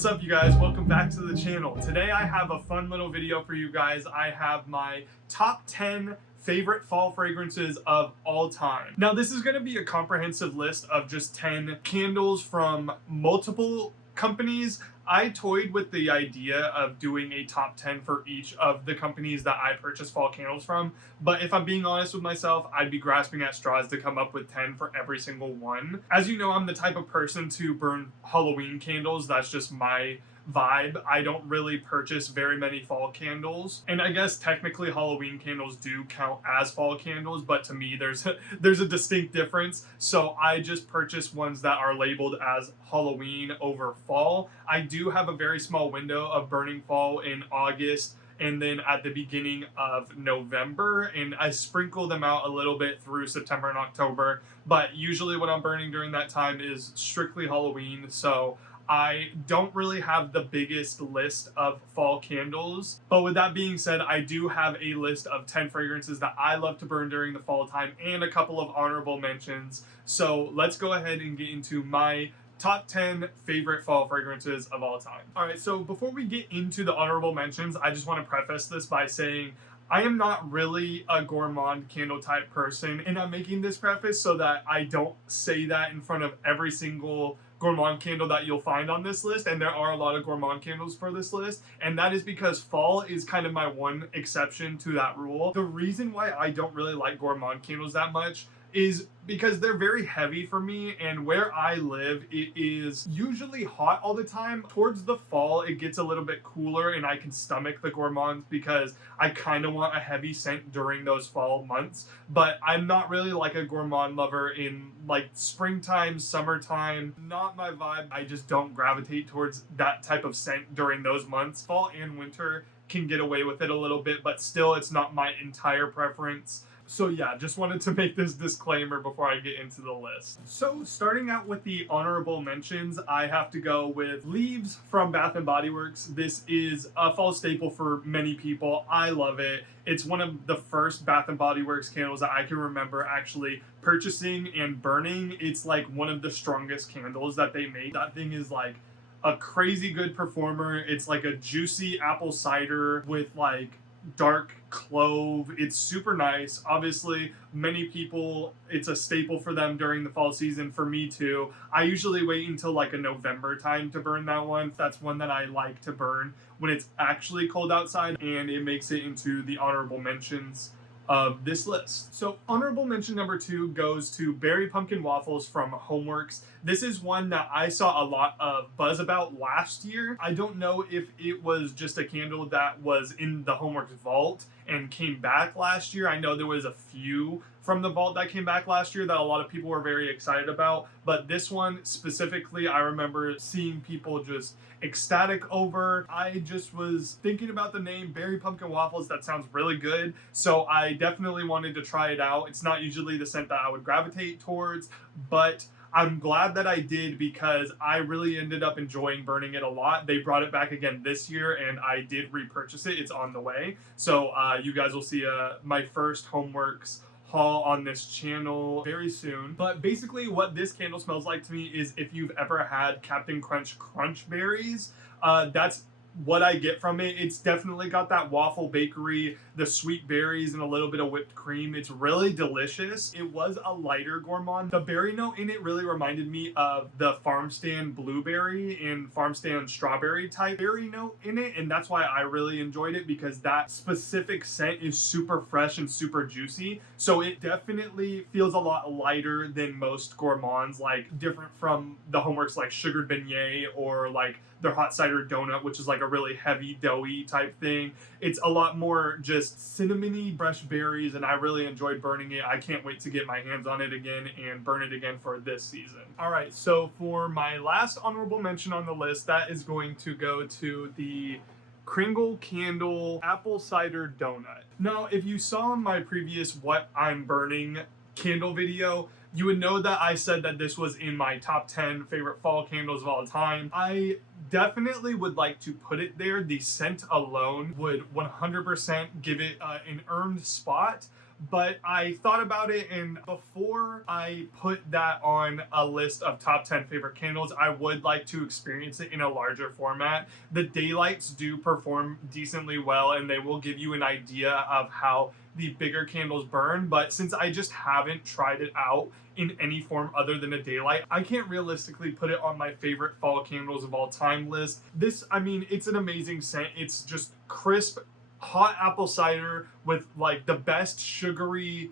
What's up, you guys? Welcome back to the channel. Today I have a fun little video for you guys. I have my top 10 favorite fall fragrances of all time. Now this is going to be a comprehensive list of just 10 candles from multiple companies. I toyed with the idea of doing a top 10 for each of the companies that I purchase fall candles from, but if I'm being honest with myself, I'd be grasping at straws to come up with 10 for every single one. As you know, I'm the type of person to burn Halloween candles. That's just my vibe. I don't really purchase very many fall candles, and I guess technically Halloween candles do count as fall candles, but to me there's a distinct difference, so I just purchase ones that are labeled as Halloween over fall. I do have a very small window of burning fall in August and then at the beginning of November, and I sprinkle them out a little bit through September and October, but usually what I'm burning during that time is strictly Halloween, so I don't really have the biggest list of fall candles. But with that being said, I do have a list of 10 fragrances that I love to burn during the fall time and a couple of honorable mentions. So let's go ahead and get into my top 10 favorite fall fragrances of all time. All right, so before we get into the honorable mentions, I just want to preface this by saying I am not really a gourmand candle type person, and I'm making this preface so that I don't say that in front of every single gourmand candle that you'll find on this list, and there are a lot of gourmand candles for this list, and that is because fall is kind of my one exception to that rule. The reason why I don't really like gourmand candles that much is because they're very heavy for me, and where I live it is usually hot all the time. Towards the fall it gets a little bit cooler and I can stomach the gourmands because I kind of want a heavy scent during those fall months, but I'm not really like a gourmand lover in like springtime, summertime. Not my vibe. I just don't gravitate towards that type of scent during those months. Fall and winter can get away with it a little bit, but still it's not my entire preference. So yeah, just wanted to make this disclaimer before I get into the list. So starting out with the honorable mentions, I have to go with Leaves from Bath and Body Works. This is a fall staple for many people. I love it. It's one of the first Bath and Body Works candles that I can remember actually purchasing and burning. It's like one of the strongest candles that they made. That thing is like a crazy good performer. It's like a juicy apple cider with like dark clove. It's super nice. Obviously many people, it's a staple for them during the fall season. For me too. I usually wait until like a November time to burn that one. That's one that I like to burn when it's actually cold outside, and it makes it into the honorable mentions of this list. So honorable mention number 2 goes to Berry Pumpkin Waffles from Homeworx. This is one that I saw a lot of buzz about last year. I don't know if it was just a candle that was in the Homeworx vault and came back last year. I know there was a few from the vault that came back last year that a lot of people were very excited about, but this one specifically I remember seeing people just ecstatic over. I just was thinking about the name Berry Pumpkin Waffles. That sounds really good, so I definitely wanted to try it out. It's not usually the scent that I would gravitate towards, but I'm glad that I did because I really ended up enjoying burning it a lot. They brought it back again this year and I did repurchase it. It's on the way, so you guys will see my first Homeworx haul on this channel very soon. But basically what this candle smells like to me is if you've ever had Captain Crunch Crunch Berries, that's what I get from it. It's definitely got that waffle bakery, the sweet berries, and a little bit of whipped cream. It's really delicious. It was a lighter gourmand. The berry note in it really reminded me of the farm stand blueberry and farm stand strawberry type berry note in it, and that's why I really enjoyed it, because that specific scent is super fresh and super juicy. So it definitely feels a lot lighter than most gourmands, like different from the Homeworx like sugared beignet or like their hot cider donut, which is like a really heavy doughy type thing. It's a lot more just cinnamony fresh berries, and I really enjoyed burning it. I can't wait to get my hands on it again and burn it again for this season. All right, so for my last honorable mention on the list, that is going to go to the Kringle Candle Apple Cider Donut. Now, if you saw my previous What I'm Burning candle video, you would know that I said that this was in my top 10 favorite fall candles of all time. I definitely would like to put it there. The scent alone would 100% give it an earned spot. But I thought about it, and before I put that on a list of top 10 favorite candles, I would like to experience it in a larger format. The daylights do perform decently well, and they will give you an idea of how the bigger candles burn, but since I just haven't tried it out in any form other than a daylight, I can't realistically put it on my favorite fall candles of all time list. This, I mean, it's an amazing scent. It's just crisp, hot apple cider with like the best sugary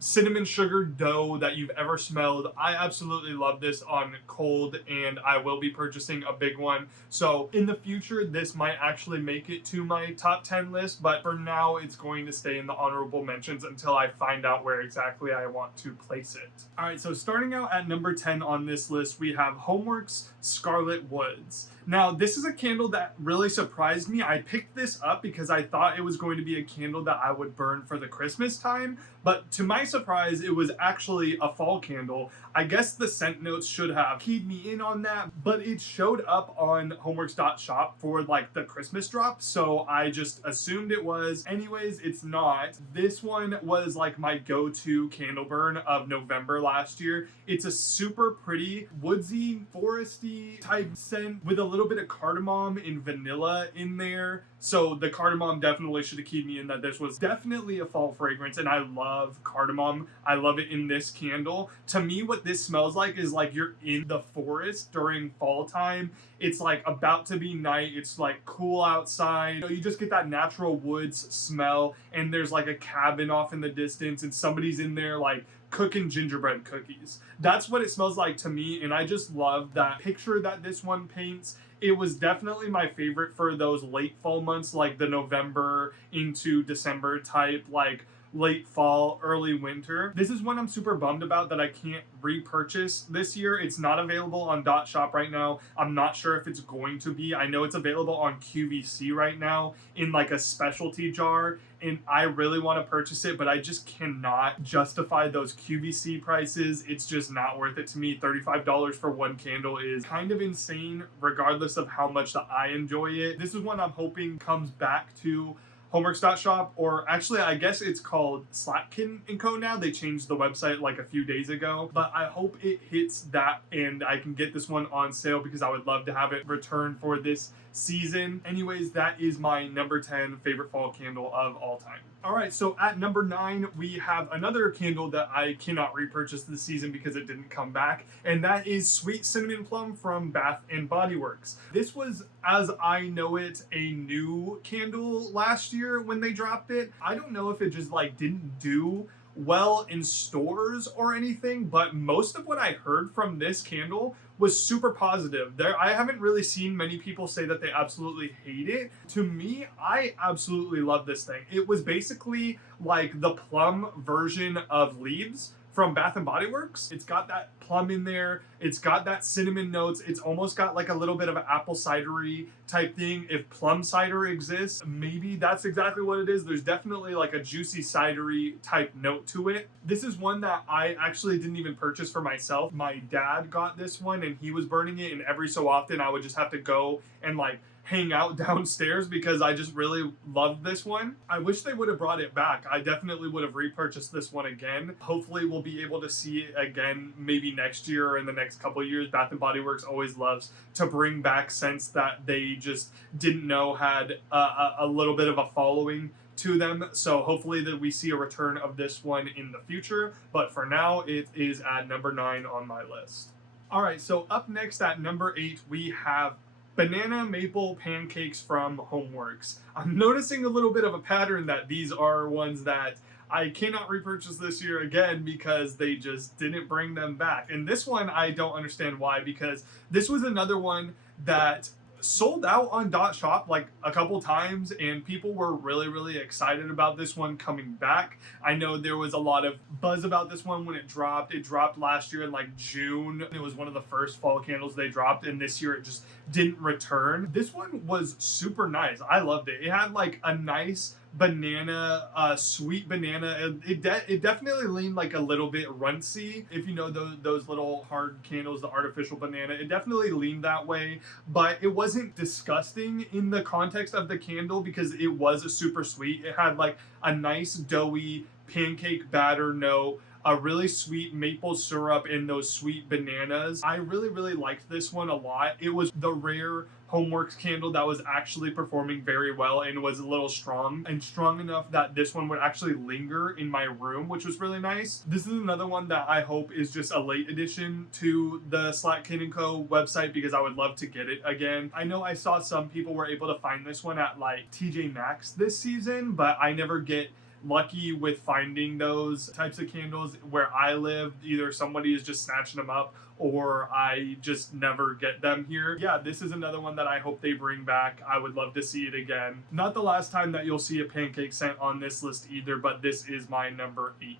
cinnamon sugar dough that you've ever smelled. I absolutely love this on cold, and I will be purchasing a big one. So in the future, this might actually make it to my top 10 list, but for now, it's going to stay in the honorable mentions until I find out where exactly I want to place it. All right, so starting out at number 10 on this list, we have Homeworx Scarlet Woods. Now, this is a candle that really surprised me. I picked this up because I thought it was going to be a candle that I would burn for the Christmas time, but to my surprise, it was actually a fall candle. I guess the scent notes should have keyed me in on that, but it showed up on homeworx.shop for like the Christmas drop, so I just assumed it was. Anyways, it's not. This one was like my go-to candle burn of November last year. It's a super pretty, woodsy, foresty type scent with a little bit of cardamom and vanilla in there. So the cardamom definitely should have keyed me in that this was definitely a fall fragrance, and I love cardamom. I love it in this candle. To me, what this smells like is like you're in the forest during fall time. It's like about to be night. It's like cool outside. You know, you just get that natural woods smell, and there's like a cabin off in the distance, and somebody's in there like cooking gingerbread cookies. That's what it smells like to me, and I just love that picture that this one paints. It was definitely my favorite for those late fall months, like the November into December type, like late fall, early winter. This is one I'm super bummed about that I can't repurchase this year. It's not available on .shop right now. I'm not sure if it's going to be. I know it's available on QVC right now in like a specialty jar, and I really want to purchase it, but I just cannot justify those QVC prices. It's just not worth it to me. $35 for one candle is kind of insane, regardless of how much that I enjoy it. This is one I'm hoping comes back to Homeworx.shop, or actually I guess it's called Slatkin & Co. now. They changed the website like a few days ago, but I hope it hits that and I can get this one on sale because I would love to have it returned for this season. Anyways, that is my number 10 favorite fall candle of all time. All right, so at number 9, we have another candle that I cannot repurchase this season because it didn't come back, and that is Sweet Cinnamon Plum from Bath and Body Works. This was, as I know it, a new candle last year when they dropped it. I don't know if it just like didn't do well in stores or anything, but most of what I heard from this candle was super positive. I haven't really seen many people say that they absolutely hate it. To me, I absolutely love this thing. It was basically like the plum version of Leaves from Bath and Body Works. It's got that plum in there. It's got that cinnamon notes. It's almost got like a little bit of an apple cidery type thing. If plum cider exists, maybe that's exactly what it is. There's definitely like a juicy cidery type note to it. This is one that I actually didn't even purchase for myself. My dad got this one and he was burning it, and every so often I would just have to go and like hang out downstairs because I just really loved this one. I wish they would have brought it back. I definitely would have repurchased this one again. Hopefully we'll be able to see it again maybe next year or in the next couple of years. Bath and Body Works always loves to bring back scents that they just didn't know had a little bit of a following to them. So hopefully that we see a return of this one in the future. But for now, it is at number 9 on my list. All right, so up next at number 8, we have Banana Maple Pancakes from Homeworx. I'm noticing a little bit of a pattern that these are ones that I cannot repurchase this year again because they just didn't bring them back. And this one, I don't understand why, because this was another one that sold out on .shop like a couple times, and people were really excited about this one coming back. I know there was a lot of buzz about this one when it dropped. It dropped last year in like June. It was one of the first fall candles they dropped, and this year it just didn't return. This one was super nice. I loved it. It had like a nice banana, sweet banana. It definitely leaned like a little bit runcy. If you know those little hard candles, the artificial banana, it definitely leaned that way. But it wasn't disgusting in the context of the candle because it was a super sweet. It had like a nice doughy pancake batter note, a really sweet maple syrup, and those sweet bananas. I really liked this one a lot. It was the rare Homeworx candle that was actually performing very well and was a little strong, and strong enough that this one would actually linger in my room, which was really nice. This is another one that I hope is just a late addition to the Slack Kid & Co website because I would love to get it again. I know I saw some people were able to find this one at like TJ Maxx this season, but I never get lucky with finding those types of candles where I live. Either somebody is just snatching them up or I just never get them here. Yeah, this is another one that I hope they bring back. I would love to see it again. Not the last time that you'll see a pancake scent on this list either, but this is my number 8.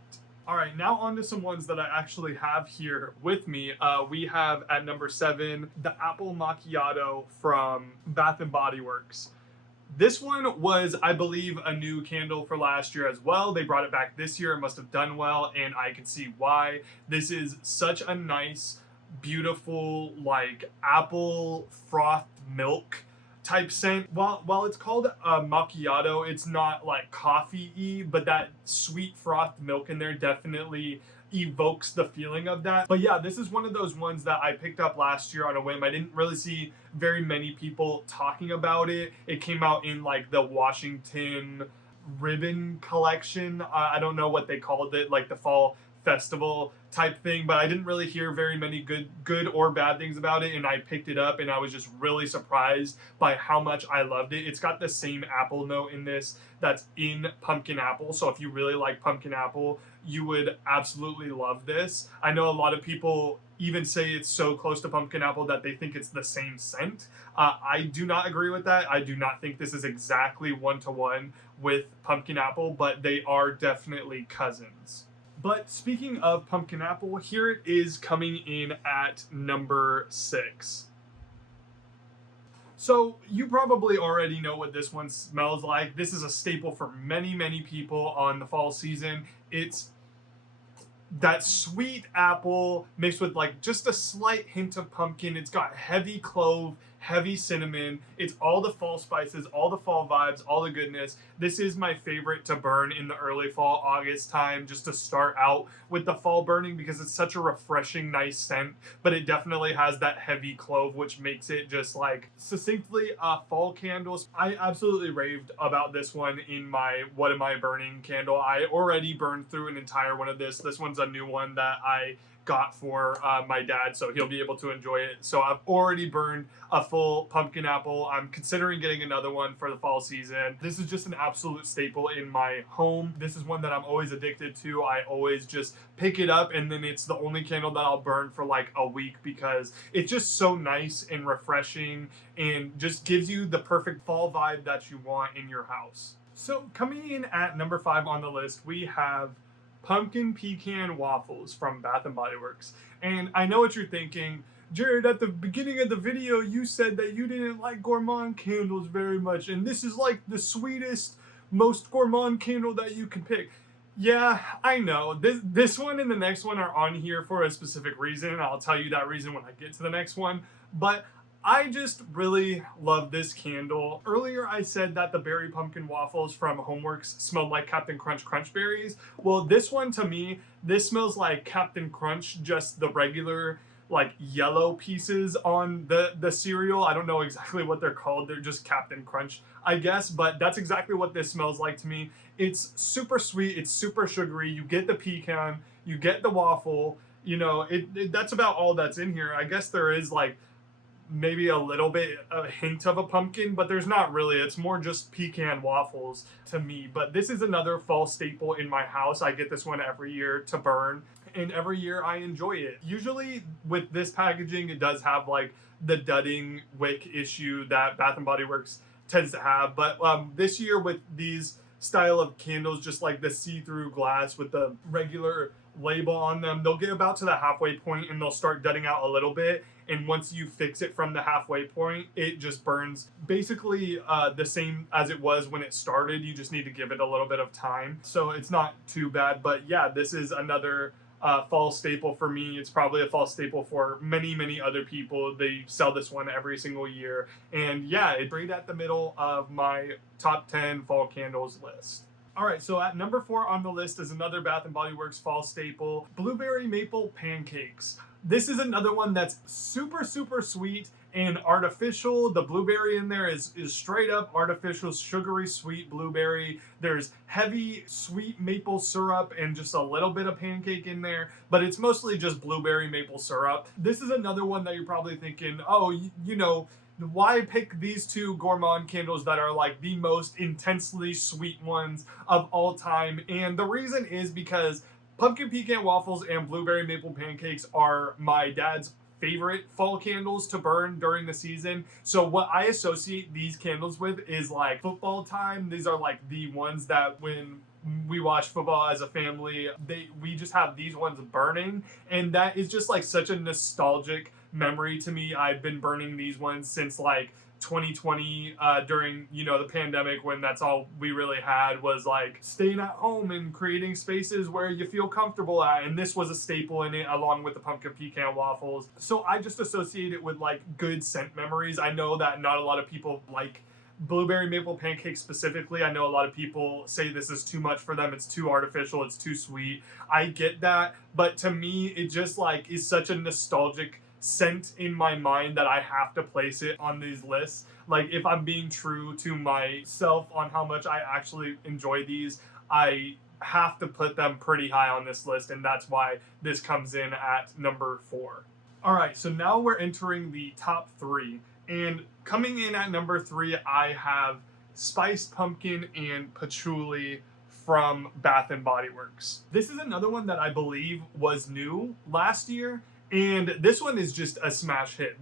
All right, now on to some ones that I actually have here with me. We have at number 7, the Apple Macchiato from Bath and Body Works. This one was, I believe, a new candle for last year as well. They brought it back this year. It must have done well, and I can see why. This is such a nice, beautiful, like apple frothed milk type scent. While it's called a macchiato, it's not like coffee-y, but that sweet frothed milk in there definitely evokes the feeling of that. But yeah, this is one of those ones that I picked up last year on a whim. I didn't really see very many people talking about it. It came out in like the Washington ribbon collection. I don't know what they called it, like the fall festival type thing, but I didn't really hear very many good or bad things about it, and I picked it up and I was just really surprised by how much I loved it. It's got the same apple note in this that's in pumpkin apple, so if you really like pumpkin apple, you would absolutely love this. I know a lot of people even say it's so close to pumpkin apple that they think it's the same scent. I do not agree with that. I do not think this is exactly one-to-one with pumpkin apple, but they are definitely cousins. But speaking of pumpkin apple, here it is coming in at number 6. So you probably already know what this one smells like. This is a staple for many people on the fall season. It's that sweet apple mixed with like just a slight hint of pumpkin. It's got heavy clove, heavy cinnamon. It's all the fall spices, all the fall vibes, all the goodness. This is my favorite to burn in the early fall, August time, just to start out with the fall burning because it's such a refreshing, nice scent, but it definitely has that heavy clove, which makes it just like succinctly fall candles. I absolutely raved about this one in my What Am I Burning candle. I already burned through an entire one of this. This one's a new one that I got for my dad, so he'll be able to enjoy it. So I've already burned a full pumpkin apple. I'm considering getting another one for the fall season. This is just an absolute staple in my home. This is one that I'm always addicted to. I always just pick it up, and then it's the only candle that I'll burn for like a week because it's just so nice and refreshing and just gives you the perfect fall vibe that you want in your house. So coming in at number 5 on the list, we have Pumpkin Pecan Waffles from Bath and Body Works. And I know what you're thinking. Jared, at the beginning of the video, you said that you didn't like gourmand candles very much, and this is like the sweetest, most gourmand candle that you can pick. Yeah, I know. This one and the next one are on here for a specific reason, and I'll tell you that reason when I get to the next one. But I just really love this candle. Earlier I said that the berry pumpkin waffles from Homeworx smelled like Captain Crunch Crunch Berries. Well, this one to me, this smells like Captain Crunch, just the regular like yellow pieces on the cereal. I don't know exactly what they're called. They're just Captain Crunch, I guess, but that's exactly what this smells like to me. It's super sweet. It's super sugary. You get the pecan, you get the waffle, you know, that's about all that's in here. I guess there is like maybe a little bit, a hint of a pumpkin, but there's not really. It's more just pecan waffles to me. But this is another fall staple in my house. I get this one every year to burn, and every year I enjoy it. Usually with this packaging, it does have like the dudding wick issue that Bath and Body Works tends to have. But this year with these style of candles, just like the see-through glass with the regular label on them. They'll get about to the halfway point and they'll start dudding out a little bit. And once you fix it from the halfway point, it just burns basically the same as it was when it started. You just need to give it a little bit of time. So it's not too bad. But yeah, this is another fall staple for me. It's probably a fall staple for many, many other people. They sell this one every single year. And yeah, it's right at the middle of my top 10 fall candles list. All right, so at number 4 on the list is another Bath & Body Works fall staple, blueberry maple pancakes. This is another one that's super, super sweet and artificial. The blueberry in there is straight up artificial, sugary, sweet blueberry. There's heavy, sweet maple syrup and just a little bit of pancake in there, but it's mostly just blueberry maple syrup. This is another one that you're probably thinking, oh, you know, why pick these two gourmand candles that are like the most intensely sweet ones of all time? And the reason is because pumpkin pecan waffles and blueberry maple pancakes are my dad's favorite fall candles to burn during the season. So what I associate these candles with is like football time. These are like the ones that when we watch football as a family, we just have these ones burning, and that is just like such a nostalgic memory to me. I've been burning these ones since like 2020 during, you know, the pandemic, when that's all we really had was like staying at home and creating spaces where you feel comfortable at, and this was a staple in it along with the pumpkin pecan waffles. So I just associate it with like good scent memories. I know that not a lot of people like blueberry maple pancakes specifically. I know a lot of people say this is too much for them. It's too artificial. It's too sweet. I get that. But to me, it just like is such a nostalgic scent in my mind that I have to place it on these lists. Like if I'm being true to myself on how much I actually enjoy these, I have to put them pretty high on this list. And that's why this comes in at number 4. All right. So now we're entering the top 3. And coming in at number 3, I have spiced pumpkin and patchouli from Bath & Body Works. This is another one that I believe was new last year, and this one is just a smash hit.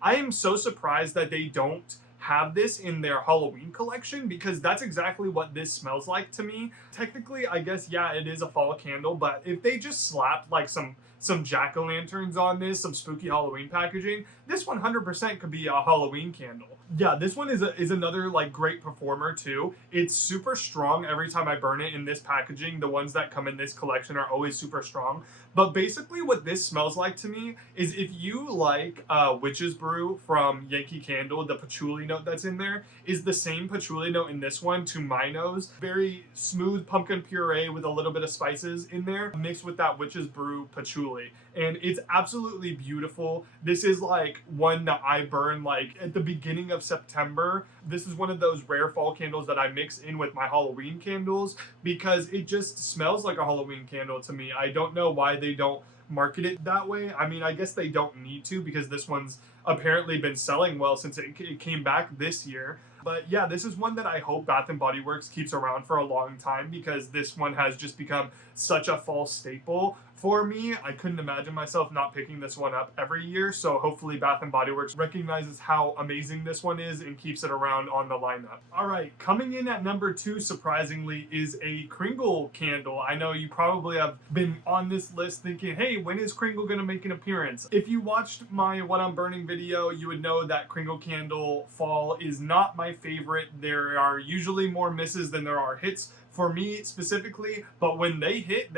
I am so surprised that they don't have this in their Halloween collection, because that's exactly what this smells like to me. Technically, I guess, yeah, it is a fall candle, but if they just slapped like some jack-o'-lanterns on this, some spooky Halloween packaging, this 100% could be a Halloween candle. Yeah, this one is another like great performer too. It's super strong every time I burn it in this packaging. The ones that come in this collection are always super strong. But basically what this smells like to me is, if you like Witch's Brew from Yankee Candle, the patchouli note that's in there is the same patchouli note in this one to my nose. Very smooth pumpkin puree with a little bit of spices in there mixed with that Witch's Brew patchouli. And it's absolutely beautiful. This is like one that I burn like at the beginning of September. This is one of those rare fall candles that I mix in with my Halloween candles because it just smells like a Halloween candle to me. I don't know why they don't market it that way. I mean, I guess they don't need to, because this one's apparently been selling well since it came back this year. But yeah, this is one that I hope Bath & Body Works keeps around for a long time, because this one has just become such a fall staple for me. I couldn't imagine myself not picking this one up every year. So hopefully Bath & Body Works recognizes how amazing this one is and keeps it around on the lineup. All right, coming in at number 2, surprisingly, is a Kringle candle. I know you probably have been on this list thinking, hey, when is Kringle gonna make an appearance? If you watched my What I'm Burning video, you would know that Kringle candle fall is not my favorite. There are usually more misses than there are hits for me specifically, but when they hit,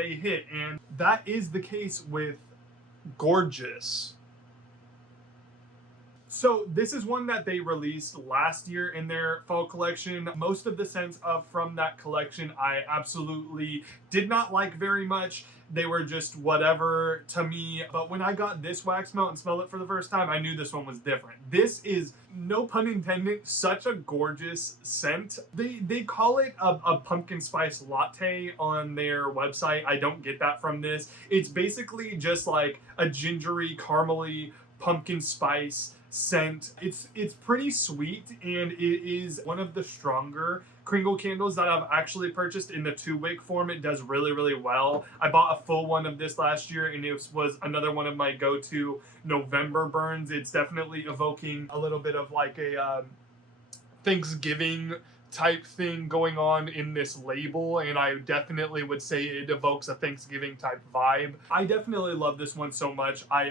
and that is the case with Gorgeous. So this is one that they released last year in their fall collection. Most of the scents from that collection I absolutely did not like very much. They were just whatever to me. But when I got this wax melt and smelled it for the first time, I knew this one was different. This is, no pun intended, such a gorgeous scent. They call it a pumpkin spice latte on their website. I don't get that from this. It's basically just like a gingery, caramely pumpkin spice scent. It's pretty sweet, and it is one of the stronger Kringle candles that I've actually purchased in the 2-wick form. It does really, really well. I bought a full one of this last year, and it was another one of my go-to November burns. It's definitely evoking a little bit of like a Thanksgiving type thing going on in this label, and I definitely would say it evokes a Thanksgiving type vibe. I definitely love this one so much. I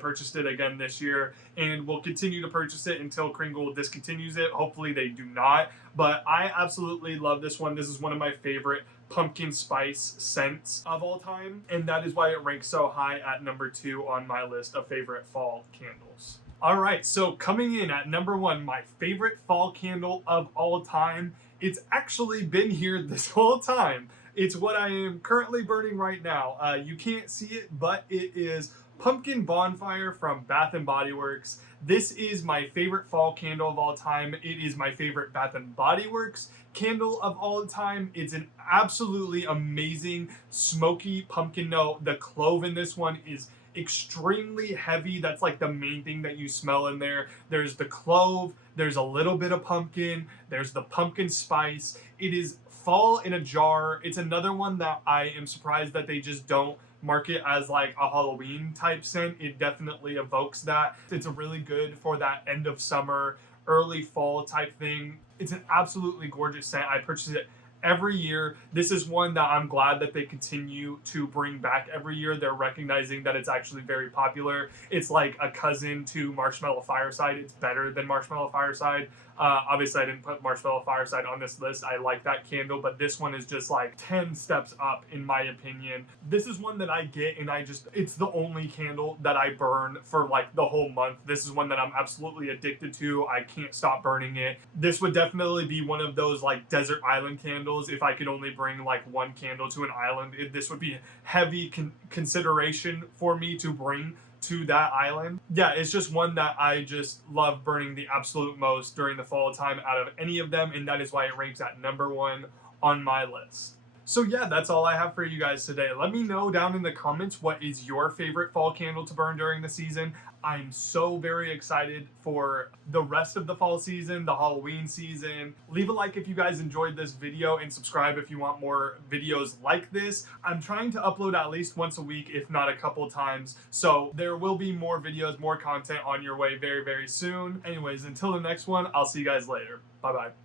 purchased it again this year and will continue to purchase it until Kringle discontinues it. Hopefully they do not, but I absolutely love this one. This is one of my favorite pumpkin spice scents of all time, and that is why it ranks so high at number 2 on my list of favorite fall candles. All right, so coming in at number 1, my favorite fall candle of all time. It's actually been here this whole time. It's what I am currently burning right now. You can't see it, but it is Pumpkin Bonfire from Bath and Body Works. This is my favorite fall candle of all time. It is my favorite Bath and Body Works candle of all time. It's an absolutely amazing smoky pumpkin note. The clove in this one is extremely heavy. That's like the main thing that you smell in there. There's the clove, there's a little bit of pumpkin, there's the pumpkin spice. It is fall in a jar. It's another one that I am surprised that they just don't market as like a Halloween type scent. It definitely evokes that. It's really good for that end of summer, early fall type thing. It's an absolutely gorgeous scent. I purchase it every year. This is one that I'm glad that they continue to bring back every year. They're recognizing that it's actually very popular. It's like a cousin to Marshmallow Fireside. It's better than Marshmallow Fireside. Obviously, I didn't put Marshmallow Fireside on this list. I like that candle, but this one is just like 10 steps up in my opinion. This is one that I get and it's the only candle that I burn for like the whole month. This is one that I'm absolutely addicted to. I can't stop burning it. This would definitely be one of those like desert island candles. If I could only bring like one candle to an island, this would be heavy consideration for me to bring to that island. Yeah, it's just one that I just love burning the absolute most during the fall time out of any of them, and that is why it ranks at number 1 on my list. So yeah, that's all I have for you guys today. Let me know down in the comments what is your favorite fall candle to burn during the season. I'm so very excited for the rest of the fall season, the Halloween season. Leave a like if you guys enjoyed this video and subscribe if you want more videos like this. I'm trying to upload at least once a week, if not a couple times. So there will be more videos, more content on your way very, very soon. Anyways, until the next one, I'll see you guys later. Bye-bye.